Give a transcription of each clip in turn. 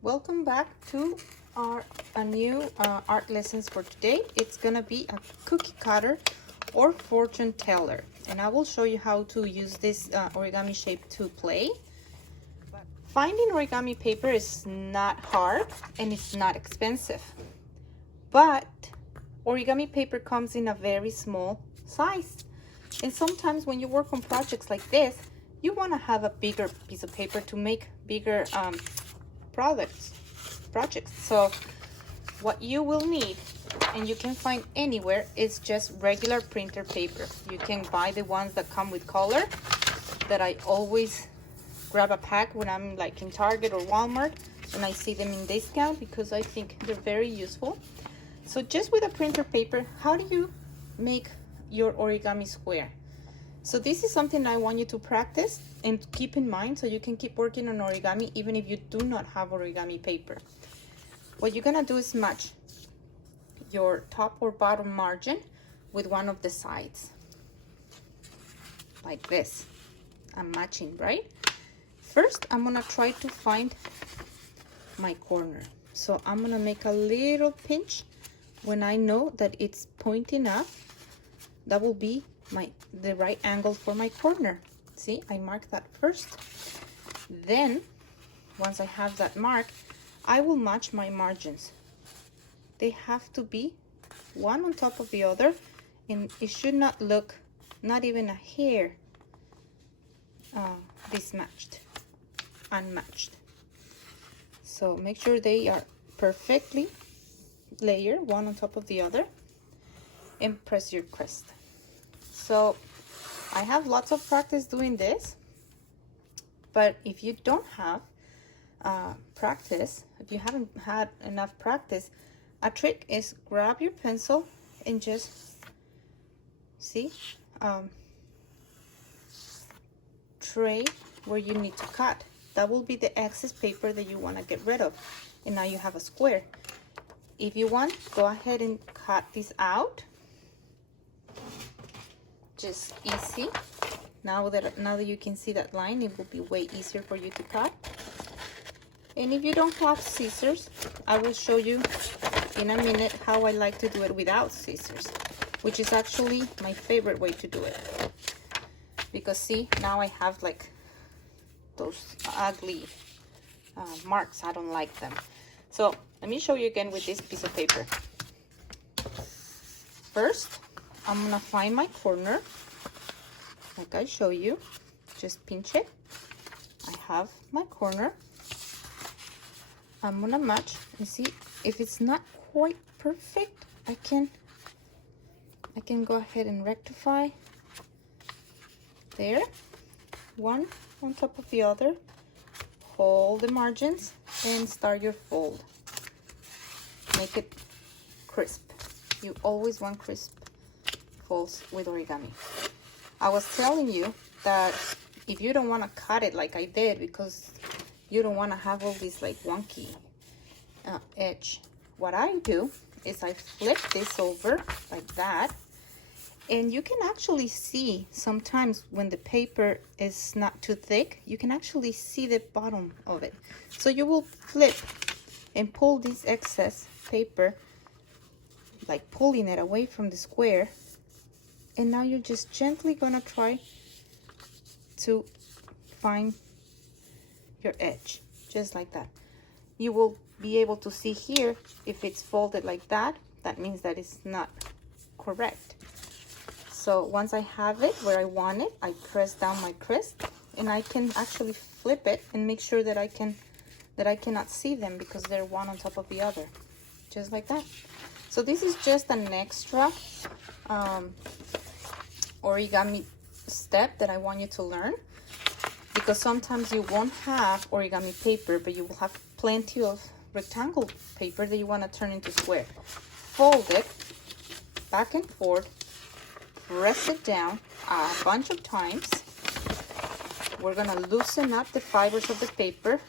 Welcome back to a new art lessons for today. It's gonna be a cookie cutter or fortune teller, and I will show you how to use this origami shape to play. Finding origami paper is not hard and it's not expensive, but origami paper comes in a very small size, and sometimes when you work on projects like this, you want to have a bigger piece of paper to make bigger projects. So what you will need, and you can find anywhere, is just regular printer paper. You can buy the ones that come with color, that I always grab a pack when I'm like in Target or Walmart and I see them in discount because I think they're very useful. So just with a printer paper, how do you make your origami square? So this is something I want you to practice and keep in mind so you can keep working on origami even if you do not have origami paper. What you're gonna do is match your top or bottom margin with one of the sides. Like this. I'm matching, right? First, I'm gonna try to find my corner. So I'm gonna make a little pinch when I know that it's pointing up. That will be the right angle for my corner. See, I mark that first. Then, once I have that mark, I will match my margins. They have to be one on top of the other, and it should not look, not even a hair, unmatched. So make sure they are perfectly layered, one on top of the other, and press your crest. So I have lots of practice doing this, but if you don't have practice, if you haven't had enough practice, a trick is grab your pencil and just see, tray where you need to cut. That will be the excess paper that you want to get rid of, and now you have a square. If you want, go ahead and cut this out. Just easy. Now that you can see that line, it will be way easier for you to cut. And if you don't have scissors, I will show you in a minute how I like to do it without scissors, which is actually my favorite way to do it. Because see, now I have like those ugly marks. I don't like them. So let me show you again with this piece of paper. First, I'm gonna find my corner, like I show you. Just pinch it. I have my corner. I'm gonna match and see if it's not quite perfect. I can go ahead and rectify. There, one on top of the other. Hold the margins and start your fold. Make it crisp. You always want crisp folds with origami. I was telling you that if you don't want to cut it like I did, because you don't want to have all these like wonky edge, what I do is I flip this over like that, and you can actually see sometimes when the paper is not too thick, you can actually see the bottom of it. So you will flip and pull this excess paper, like pulling it away from the square, and now you're just gently gonna try to find your edge, just like that. You will be able to see here if it's folded like that, that means that it's not correct. So once I have it where I want it, I press down my crest, and I can actually flip it and make sure that I cannot see them because they're one on top of the other, just like that. So this is just an extra origami step that I want you to learn, because sometimes you won't have origami paper, but you will have plenty of rectangle paper that you want to turn into square. Fold it back and forth, press it down a bunch of times. We're gonna loosen up the fibers of the paper,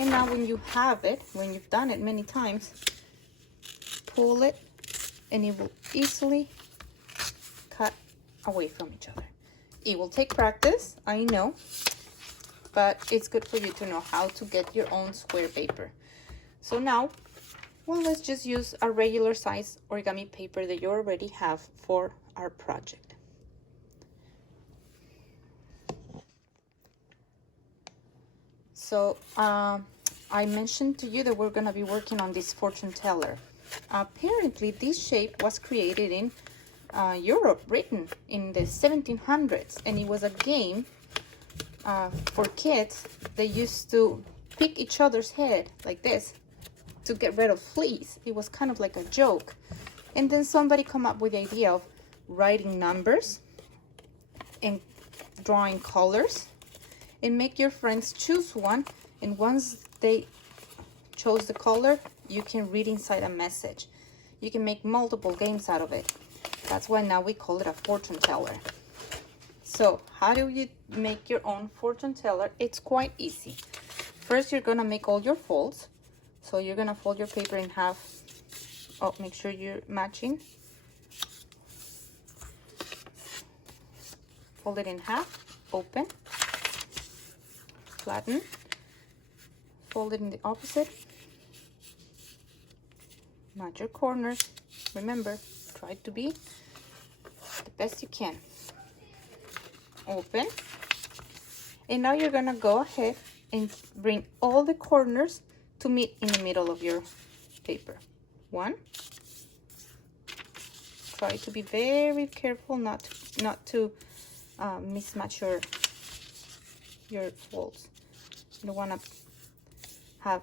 and now when you have it, when you've done it many times, pull it and it will easily cut away from each other. It will take practice, I know, but it's good for you to know how to get your own square paper. So now, well, let's just use a regular size origami paper that you already have for our project. So I mentioned to you that we're gonna be working on this fortune teller. Apparently this shape was created in Europe, Britain, in the 1700s, and it was a game for kids. They used to pick each other's head like this to get rid of fleas. It was kind of like a joke. And then somebody come up with the idea of writing numbers and drawing colors and make your friends choose one, and once they chose the color, you can read inside a message. You can make multiple games out of it. That's why now we call it a fortune teller. So how do you make your own fortune teller? It's quite easy. First, you're gonna make all your folds. So you're gonna fold your paper in half. Oh, make sure you're matching. Fold it in half, open, flatten, fold it in the opposite, match your corners. Remember, try to be the best you can. Open, and now you're gonna go ahead and bring all the corners to meet in the middle of your paper. One. Try to be very careful not to mismatch your folds. You don't want to have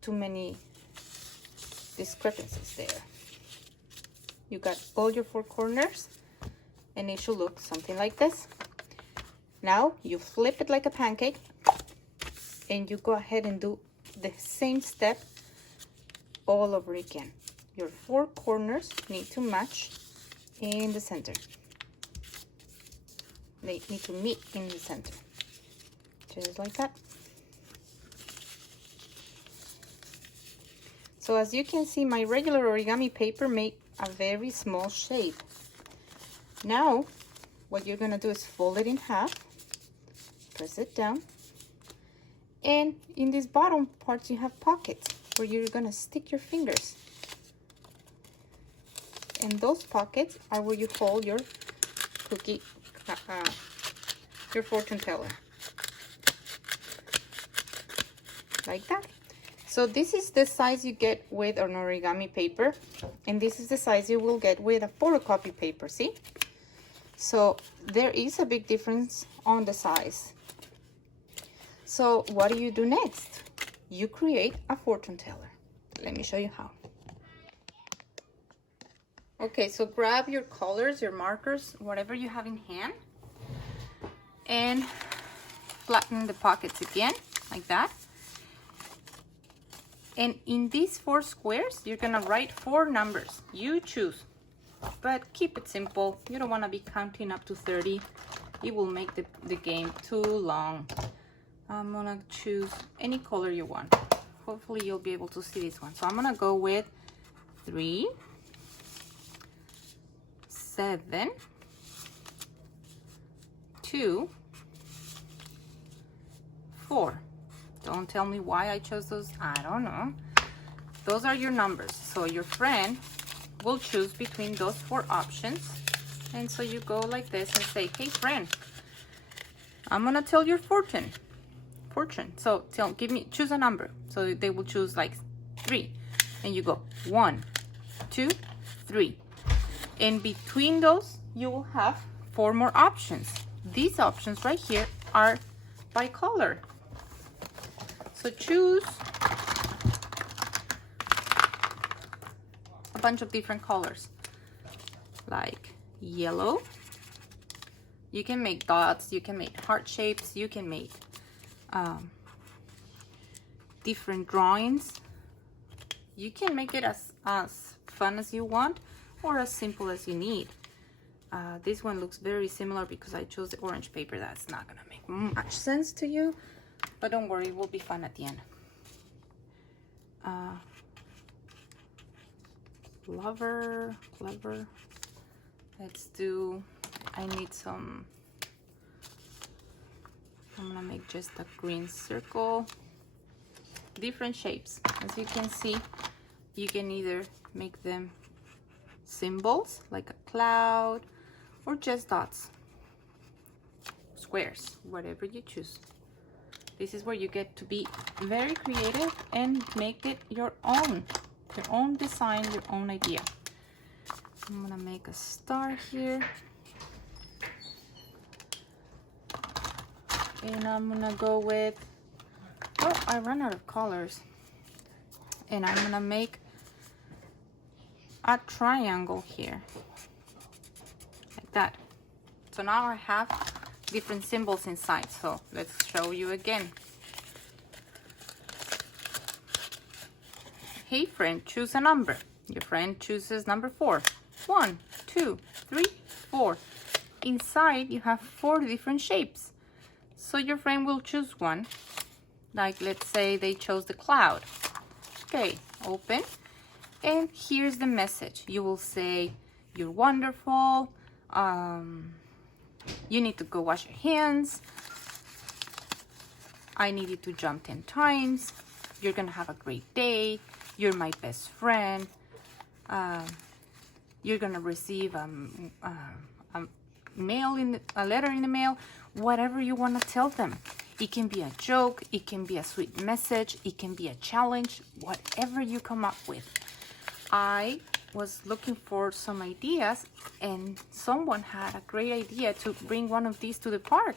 too many discrepancies there. You got all your four corners, and it should look something like this. Now you flip it like a pancake, and you go ahead and do the same step all over again. Your four corners need to match in the center. They need to meet in the center, just like that. So as you can see, my regular origami paper made a very small shape. Now, what you're gonna do is fold it in half, press it down, and in this bottom part you have pockets where you're gonna stick your fingers. And those pockets are where you hold your cookie, your fortune teller, like that. So this is the size you get with an origami paper, and this is the size you will get with a photocopy paper, see? So there is a big difference on the size. So what do you do next? You create a fortune teller. Let me show you how. Okay, so grab your colors, your markers, whatever you have in hand, and flatten the pockets again, like that. And in these 4 squares, you're gonna write 4 numbers. You choose, but keep it simple. You don't wanna be counting up to 30. It will make the game too long. I'm gonna choose any color you want. Hopefully you'll be able to see this one. So I'm gonna go with 3, 7, 2, 4. Don't tell me why I chose those. I don't know. Those are your numbers. So your friend will choose between those 4 options. And so you go like this and say, hey friend, I'm gonna tell your fortune. So choose a number. So they will choose like 3. And you go 1, 2, 3. And between those, you will have 4 more options. These options right here are by color. So choose a bunch of different colors, like yellow. You can make dots, you can make heart shapes, you can make different drawings. You can make it as fun as you want or as simple as you need. This one looks very similar because I chose the orange paper. That's not gonna make much sense to you, but don't worry, it will be fun at the end. Clever. Let's do, I need some I'm gonna make just a green circle. Different shapes. As you can see, you can either make them symbols like a cloud or just dots, squares, whatever you choose. This is where you get to be very creative and make it your own design, your own idea. I'm gonna make a star here, and I'm gonna go with, oh, I ran out of colors, and I'm gonna make a triangle here like that. So now I have different symbols inside, so let's show you again. Hey friend, choose a number. Your friend chooses number 4. 1, 2, 3, 4. Inside you have 4 different shapes, so your friend will choose one. Like, let's say they chose the cloud. Okay, open, and here's the message. You will say, you're wonderful, you need to go wash your hands, I need you to jump 10 times, you're gonna have a great day, you're my best friend, you're gonna receive a letter in the mail. Whatever you want to tell them. It can be a joke, it can be a sweet message, it can be a challenge, whatever you come up with. I was looking for some ideas, and someone had a great idea to bring one of these to the park.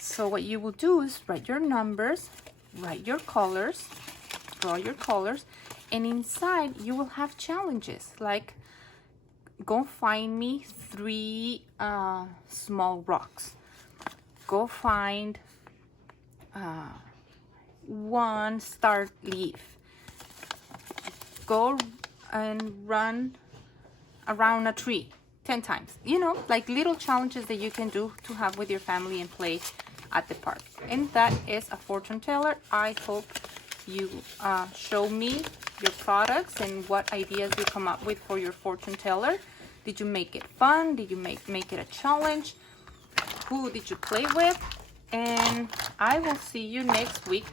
So what you will do is write your numbers, write your colors, draw your colors, and inside you will have challenges like, go find me 3 small rocks. Go find 1 star leaf. Go and run around a tree 10 times. You know, like little challenges that you can do to have with your family and play at the park. And that is a fortune teller. I hope you show me your products and what ideas you come up with for your fortune teller. Did you make it fun? Did you make it a challenge? Who did you play with? And I will see you next week